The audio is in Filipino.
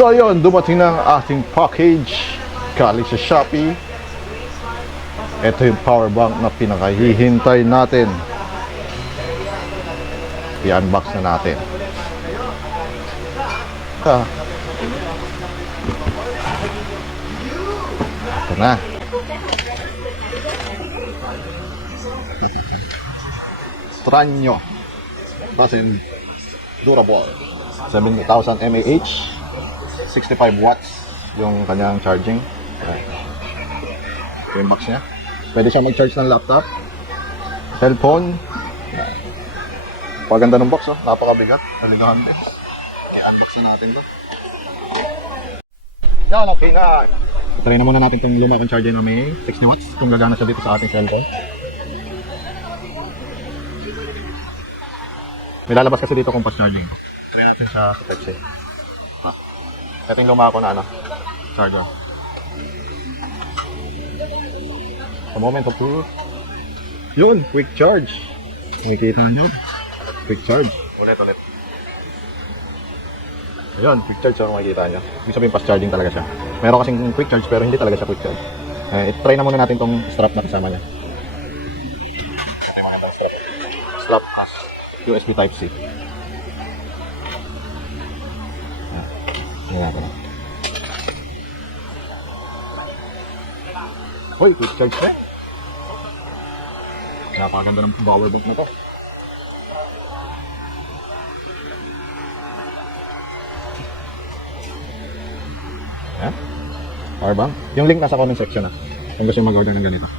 So yun, dumating na ang ating package galing sa Shopee. Ito yung power bank na pinakahihintay natin. I-unbox na natin. Ito na. Stranyo. Doesn't durable. 7,000 mAh. 65 watts yung kanyang charging. Ito yung box niya. Pwede siya mag-charge ng laptop, cellphone. Paganda ng box, oh. Napakabigat. Nalingahan din. I-unbox na natin to. Yan, okay na. Try na muna natin itong luma kong charger na may 60 watts. Kung gagana siya dito sa ating cellphone. May lalabas kasi dito kung fast charging. Try natin sa Type-C. Ito yung luma ko na charger. Sa moment of truth. Yun, quick charge. Nakikita nyo. Quick charge. Ulit. Ayun, quick charge. So, makikita nyo. Ibig sabihin fast charging talaga siya. Meron kasing quick charge pero hindi talaga siya quick charge. Try na muna natin tong strap na kasama niya. Strap has USB Type-C. Yan natin. Uy, quick charge na. Napakaganda ng power bank na to. Power bank. Yung link nasa comment section kung gusto nyo mag-order ng ganito.